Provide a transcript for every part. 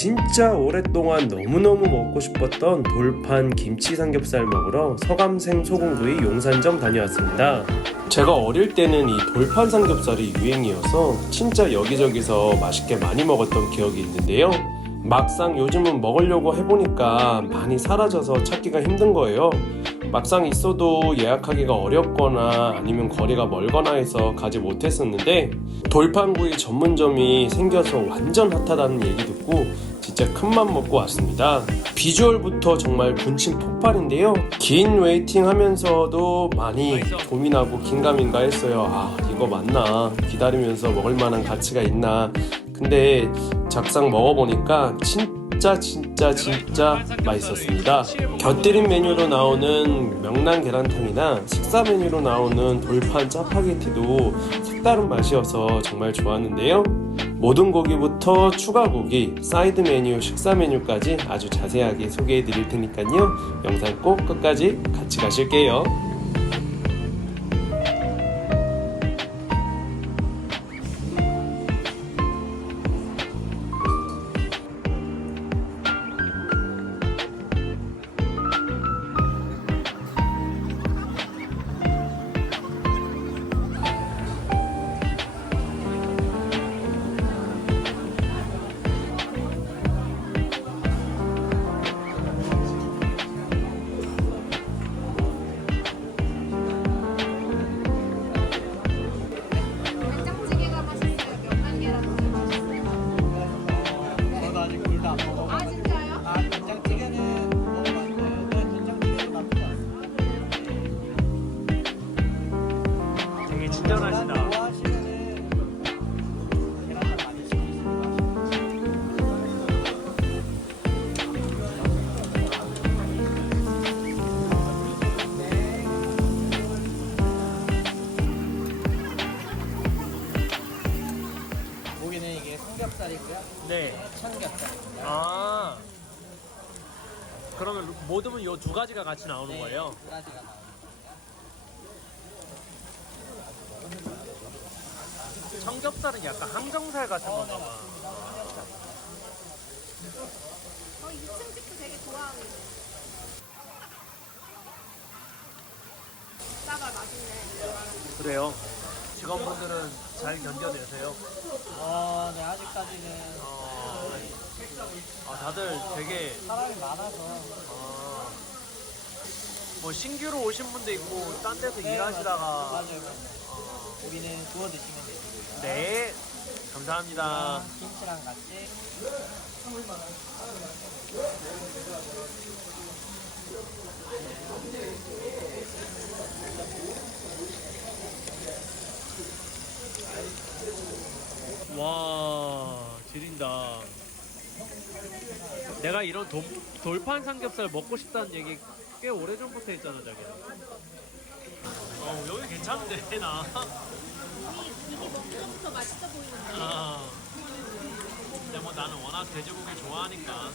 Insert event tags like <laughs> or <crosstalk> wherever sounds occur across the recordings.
진짜 오랫동안 너무너무 먹고 싶었던 돌판 김치 삼겹살 먹으러 서감생 소금구이 용산점 다녀왔습니다. 제가 어릴 때는 이 돌판 삼겹살이 유행이어서 진짜 여기저기서 맛있게 많이 먹었던 기억이 있는데요. 막상 요즘은 먹으려고 해보니까 많이 사라져서 찾기가 힘든 거예요. 막상 있어도 예약하기가 어렵거나 아니면 거리가 멀거나 해서 가지 못했었는데 돌판구이 전문점이 생겨서 완전 핫하다는 얘기 듣고 진짜 큰맘 먹고 왔습니다. 비주얼부터 정말 군침 폭발인데요. 긴 웨이팅 하면서도 많이 고민하고 긴가민가 했어요. 아, 이거 맞나? 기다리면서 먹을 만한 가치가 있나? 근데 작상 먹어보니까 진짜 진짜 진짜 맛있었습니다. 곁들인 메뉴로 나오는 명란 계란탕이나 식사 메뉴로 나오는 돌판 짜파게티도 색다른 맛이어서 정말 좋았는데요. 모든 고기부터 추가 고기, 사이드 메뉴, 식사 메뉴까지 아주 자세하게 소개해 드릴 테니까요. 영상 꼭 끝까지 같이 가실게요. 그러면 모듬은 요 두 가지가 같이 나오는 네, 거예요? 두 가지가 나옵니다. 청겹살은 약간 항정살 같은 건가 봐. 저 2층 집도 되게 좋아하는데. 싸가 맛있네. 그래요. 직원분들은 잘 견뎌내세요. 어, 네 아직까지는 어, 아, 다들 되게 사람이 많아서 어, 뭐 신규로 오신 분도 있고 딴 데서 네, 일하시다가 맞아요. 맞아요. 고기는 구워 드시면 되고요. 네 감사합니다. 김치랑 같이 와 지린다. 내가 이런 돌, 돌판 삼겹살 먹고 싶다는 얘기 꽤 오래 전부터 했잖아 자기야. 어 여기 괜찮은데 나. 이미 먹기 전부터 맛있어 보이는데. 아. 근데 뭐 나는 워낙 돼지고기 좋아하니까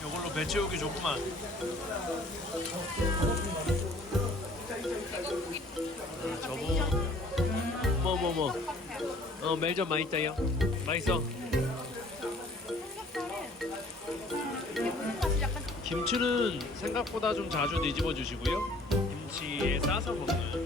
이걸로 배 채우기 좋구만. 아, 저거 뭐뭐 뭐. 어 멜젓 맛있다요. 맛있어. 김치는 생각보다 좀 자주 뒤집어 주시고요. 김치에 싸서 먹는.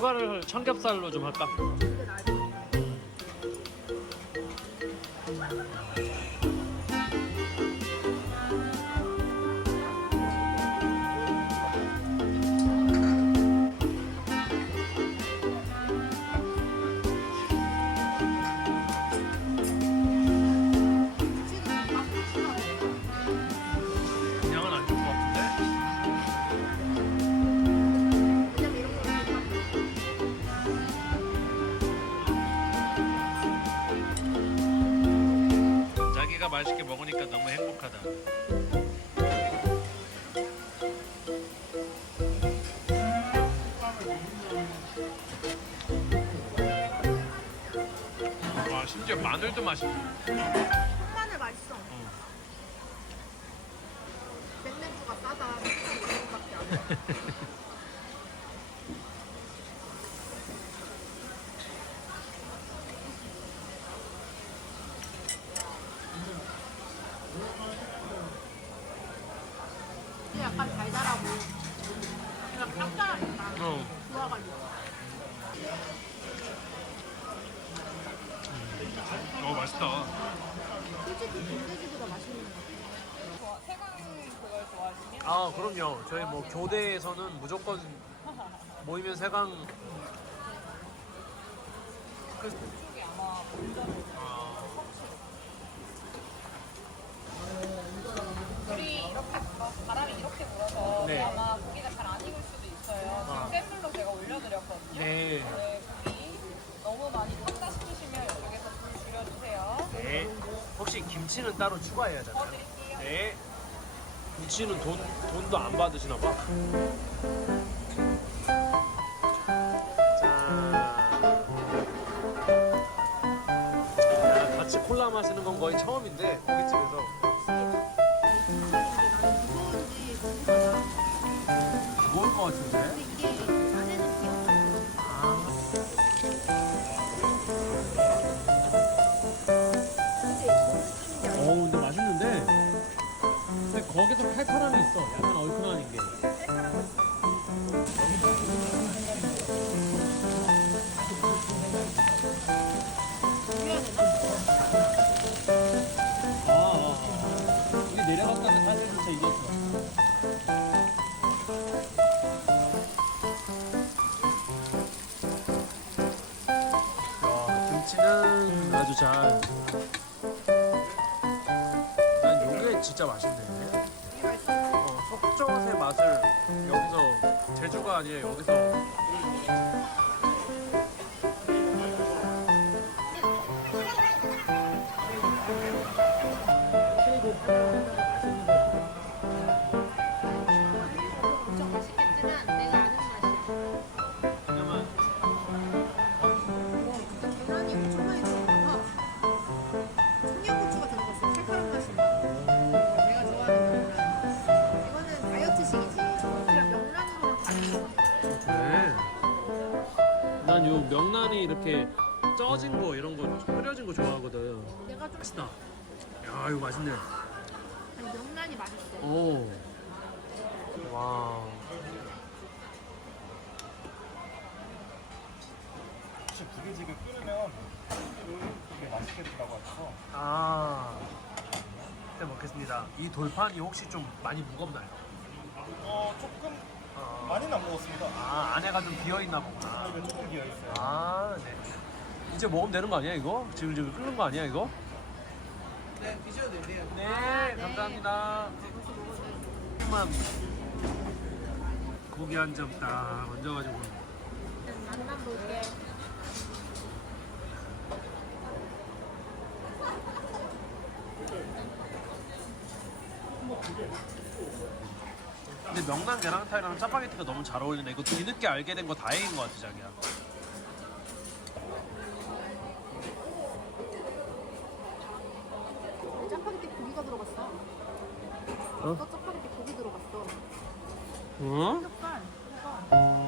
추가를 청겹살로 좀 할까? 맛있게 먹으니까 너무 행복하다. 와 심지어 마늘도 맛있네. 콩마늘 맛있어. 백냉주가 싸다. 이거밖에 안 해. <laughs> 근데 약간 달달하고 그냥 짭짤하니까 어. 좋아가지고 어 맛있다. 솔직히 김돼지보다 맛있는 것 같아 세강 그걸 좋아하시면 아 그럼요. 저희 뭐 교대에서는 무조건 모이면 세강 그쪽이 아마 물이 이렇게 불어 바람이 이렇게 불어서 네. 아마 고기가 잘 안 익을 수도 있어요. 아. 지금 센 불로 제가 올려드렸거든요. 네. 네, 고기 너무 많이 탔다 싶으시면 이쪽에서 불 줄여주세요. 네. 혹시 김치는 따로 추가해야 되나요? 드릴게요. 네. 김치는 돈 돈도 안 받으시나 봐. 자. 같이 콜라 마시는 건 거의 처음인데 고깃집에서 무거울 것 같은데. 이게 야, 김치는 아주 잘. 난 요게 진짜 맛있네. 어, 속젓의 맛을 여기서 제주가 아니라 여기서 명란이 이렇게 쪄진 거 이런 거 끓여진 거 좋아하거든. 내가 좀 맛있다. 야 이거 맛있네. 아니, 명란이 맛있어 오. 와. 혹시 부대찌개 끓이면 되게 맛있게 된다고 하셔서 아. 네 먹겠습니다. 이 돌판이 혹시 좀 많이 무겁나요? 많이는 안 먹었습니다. 아 안에가 좀 비어 있나 보구나. 이게 조금 비어 있어요. 아 네. 이제 먹으면 되는 거 아니야 이거? 지금 지금 끓는 거 아니야 이거? 네, 드셔도 되세요. 네, 감사합니다. 만 고기 한 점 딱 얹어가지고 맛만 볼게 근데 명란 계란탕이랑 짜파게티가 너무 잘 어울리네. 이거 뒤늦게 알게 된 거 다행인 것 같아 자기야. 짜파게티 고기가 들어갔어? 어? 또 짜파게티 고기 들어갔어. 응? 삼겹살 약간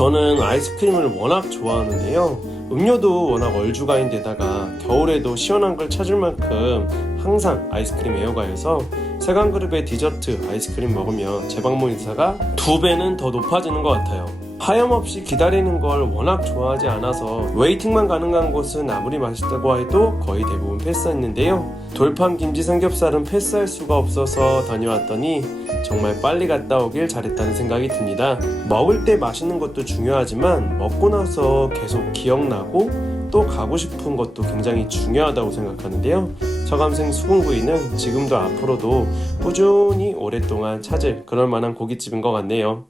저는 아이스크림을 워낙 좋아하는데요. 음료도 워낙 얼주가인데다가 겨울에도 시원한 걸 찾을 만큼 항상 아이스크림 애호가여서 세강그룹의 디저트 아이스크림 먹으면 재방문 인사가 두 배는 더 높아지는 것 같아요. 하염없이 기다리는 걸 워낙 좋아하지 않아서 웨이팅만 가능한 곳은 아무리 맛있다고 해도 거의 대부분 패스했는데요. 돌판 김치 삼겹살은 패스할 수가 없어서 다녀왔더니 정말 빨리 갔다 오길 잘했다는 생각이 듭니다. 먹을 때 맛있는 것도 중요하지만 먹고 나서 계속 기억나고 또 가고 싶은 것도 굉장히 중요하다고 생각하는데요. 서감생 수궁구이는 지금도 앞으로도 꾸준히 오랫동안 찾을 그럴 만한 고깃집인 것 같네요.